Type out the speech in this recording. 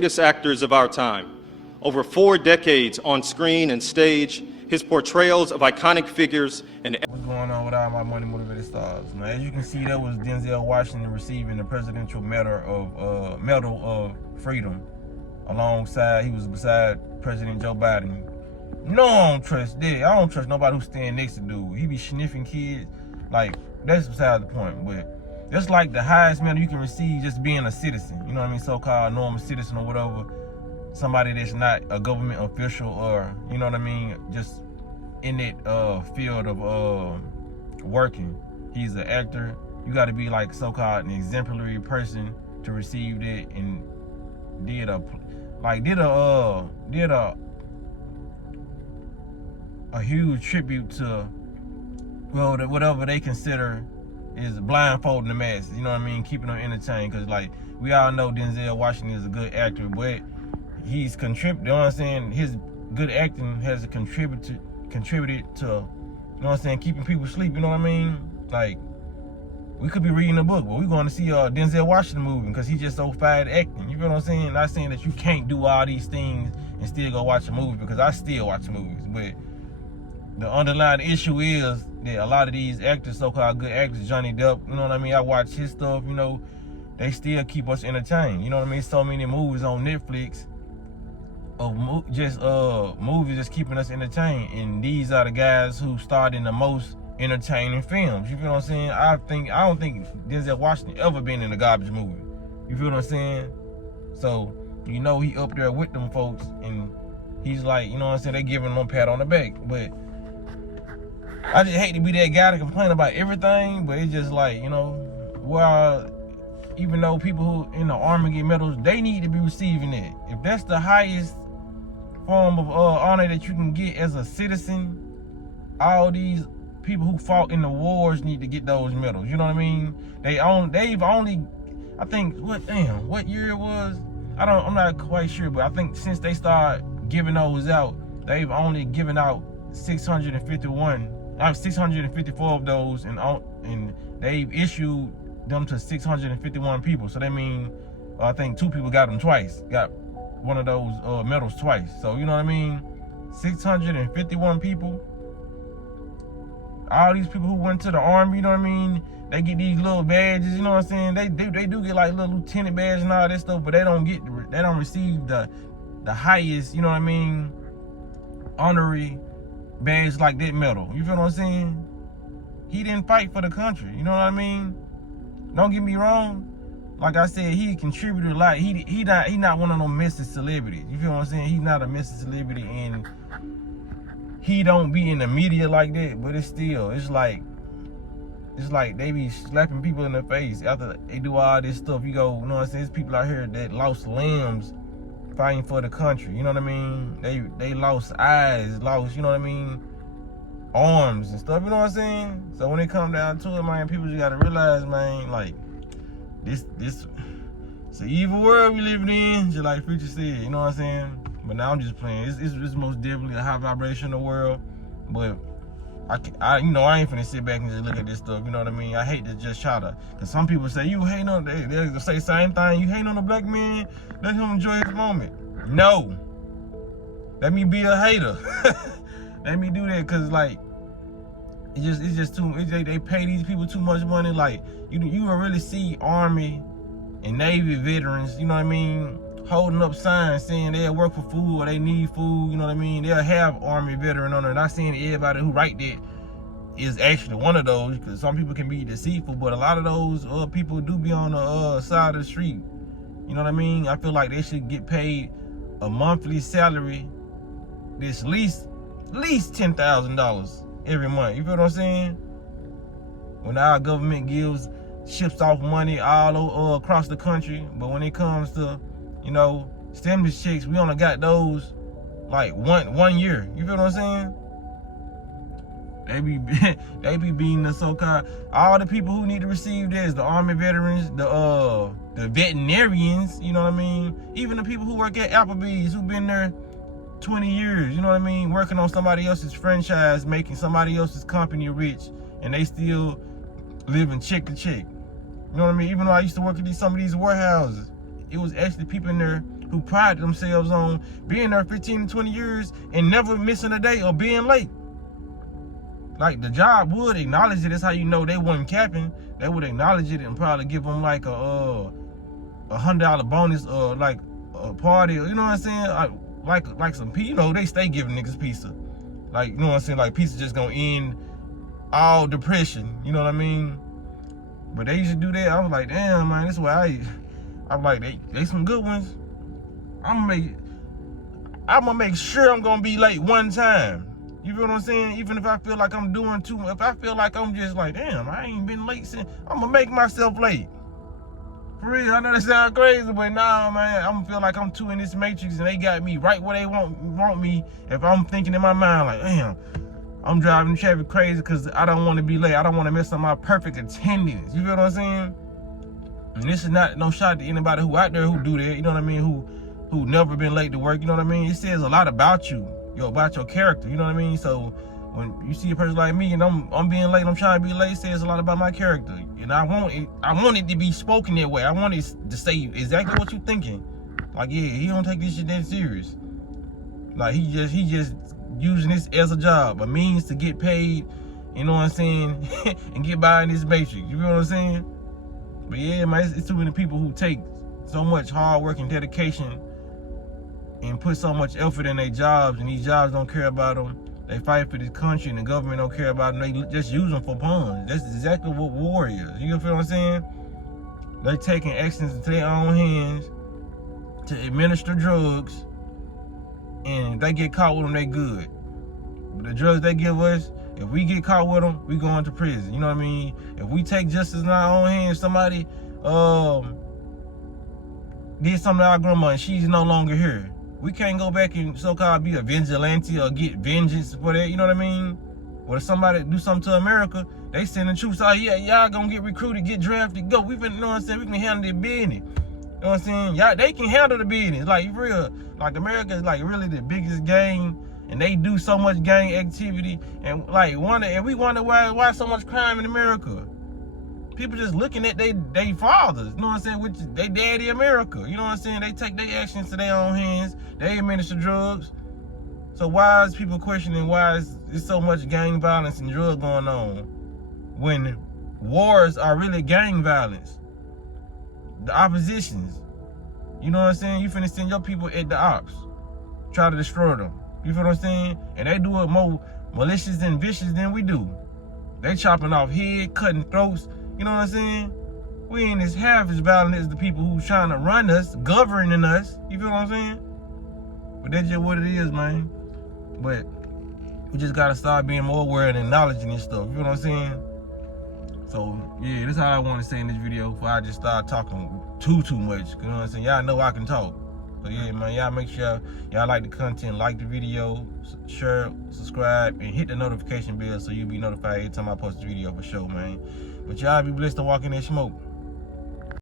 Greatest actors of our time. Over 4 decades on screen and stage, his portrayals of iconic figures and what's going on with all my money motivated stars? Now, as you can see, that was Denzel Washington receiving the Presidential Medal of Freedom, alongside he was beside President Joe Biden. No, I don't trust that. I don't trust nobody who's standing next to dude. He be sniffing kids. Like, that's beside the point. But that's like the highest medal you can receive, just being a citizen. You know what I mean? So-called normal citizen or whatever. Somebody that's not a government official, or, you know what I mean, just in that field of working. He's an actor. You got to be like so-called an exemplary person to receive that, and did a huge tribute to, well, whatever they consider is blindfolding the masses. You know what I mean? Keeping them entertained, because like we all know Denzel Washington is a good actor, but he's contributed. You know what I'm saying? His good acting has contributed to, you know what I'm saying, keeping people asleep. You know what I mean? Like, we could be reading a book, but we're going to see Denzel Washington movie because he's just so fine acting. You feel what I'm saying? Not saying that you can't do all these things and still go watch a movie, because I still watch movies, but the underlying issue is that a lot of these actors, so-called good actors, Johnny Depp, you know what I mean? I watch his stuff, you know, they still keep us entertained. You know what I mean? So many movies on Netflix of movies just keeping us entertained, and these are the guys who starred in the most entertaining films. You feel what I'm saying? I don't think Denzel Washington ever been in a garbage movie. You feel what I'm saying? So, you know, he up there with them folks, and he's like, you know what I'm saying, they giving him a pat on the back. But I just hate to be that guy to complain about everything, but it's just like, you know, well, even though people who in the army get medals, they need to be receiving it. If that's the highest form of honor that you can get as a citizen, all these people who fought in the wars need to get those medals. You know what I mean? They've only, I think, what year it was? I'm not quite sure, but I think since they started giving those out, they've only given out 654 of those, and they've issued them to 651 people. So that means I think 2 people got them twice, got one of those medals twice. So you know what I mean? 651 people. All these people who went to the army, you know what I mean? They get these little badges, you know what I'm saying? They do get like little lieutenant badge and all that stuff, but they don't receive the highest, you know what I mean, honorary badge like that medal. You feel what I'm saying? He didn't fight for the country, you know what I mean? Don't get me wrong. Like I said, he contributed a lot. He not one of them Mr. Celebrities. You feel what I'm saying? He's not a Mr. Celebrity, and he don't be in the media like that. But it's like they be slapping people in the face after they do all this stuff. You go, you know what I'm saying? There's people out here that lost limbs fighting for the country. You know what I mean? They lost eyes, lost, you know what I mean, arms and stuff. You know what I'm saying? So when it come down to it, man, people just gotta realize, man, like this it's an evil world we living in, just like Future said. You know what I'm saying? But now I'm just playing. It's most definitely a high vibrational world, but I ain't finna sit back and just look at this stuff. You know what I mean? I hate to just try to, cause some people say you hating on, they'll say the same thing. You hating on a black man? Let him enjoy his moment. No, let me be a hater. Let me do that, cause like it's just too. They pay these people too much money. Like you will really see Army and Navy veterans, you know what I mean, holding up signs saying they'll work for food or they need food. You know what I mean? They'll have Army veteran on there. Not saying everybody who write that is actually one of those, because some people can be deceitful, but a lot of those people do be on the side of the street. You know what I mean? I feel like they should get paid a monthly salary that's at least $10,000 every month. You feel what I'm saying? When our government ships off money all across the country, but when it comes to, you know, stimulus checks, we only got those like one year. You feel what I'm saying? They be being the so-called, all the people who need to receive this, the Army veterans, the veterinarians, you know what I mean? Even the people who work at Applebee's, who've been there 20 years, you know what I mean? Working on somebody else's franchise, making somebody else's company rich, and they still living check to check. You know what I mean? Even though I used to work at some of these warehouses, it was actually people in there who pride themselves on being there 15 to 20 years and never missing a day or being late. Like, the job would acknowledge it. That's how you know they wasn't capping. They would acknowledge it and probably give them like a $100 bonus or like a party, or, you know what I'm saying? Like some, you know, they stay giving niggas pizza. Like, you know what I'm saying? Like, pizza just gonna end all depression. You know what I mean? But they used to do that. I was like, damn, man, this is why I'm like, they some good ones. I'm gonna make sure I'm gonna be late one time. You feel what I'm saying? Even if I feel like I'm doing too much, if I feel like I'm just like, damn, I ain't been late since, I'm gonna make myself late. For real, I know that sounds crazy, but nah, man, I'm gonna feel like I'm too in this matrix and they got me right where they want me. If I'm thinking in my mind like, damn, I'm driving traffic crazy because I don't want to be late. I don't want to mess up my perfect attendance. You feel what I'm saying? And this is not no shot to anybody who out there who do that, you know what I mean, who never been late to work, you know what I mean? It says a lot about you, about your character, you know what I mean? So when you see a person like me and I'm being late, I'm trying to be late, it says a lot about my character. And I want it to be spoken that way. I want it to say exactly what you're thinking. Like, yeah, he don't take this shit that serious. Like, he just using this as a job, a means to get paid, you know what I'm saying, and get by in this matrix. You know what I'm saying? But yeah, man, it's too many people who take so much hard work and dedication and put so much effort in their jobs, and these jobs don't care about them. They fight for this country and the government don't care about them. They just use them for pawns. That's exactly what war is. You feel what I'm saying? They're taking actions into their own hands to administer drugs, and if they get caught with them, they good. But the drugs they give us, if we get caught with them, we going to prison. You know what I mean? If we take justice in our own hands, somebody did something to our grandma and she's no longer here, we can't go back and so-called be a vigilante or get vengeance for that, you know what I mean? Or if somebody do something to America, they send the troops out, yeah, y'all gonna get recruited, get drafted, go. We been, you know what I'm saying, we can handle the business. You know what I'm saying? Y'all, they can handle the business. Like, for real, like, America is like really the biggest gang, and they do so much gang activity, and like we wonder why so much crime in America. People just looking at they fathers, you know what I'm saying, which they daddy America, you know what I'm saying? They take their actions to their own hands, they administer drugs. So why is people questioning why is so much gang violence and drugs going on when wars are really gang violence? The oppositions, you know what I'm saying? You finna send your people at the ops, try to destroy them. You feel what I'm saying? And they do it more malicious and vicious than we do. They chopping off head, cutting throats. You know what I'm saying? We ain't as half as violent as the people who's trying to run us, governing us. You feel what I'm saying? But that's just what it is, man. But we just gotta start being more aware and acknowledging this stuff. You know what I'm saying? So yeah, this is how I want to say in this video before I just start talking too much. You know what I'm saying? Y'all know I can talk. So yeah, man, y'all make sure y'all like the content, like the video, share, subscribe, and hit the notification bell so you'll be notified every time I post a video for sure, man. But y'all be blessed to walk in that smoke.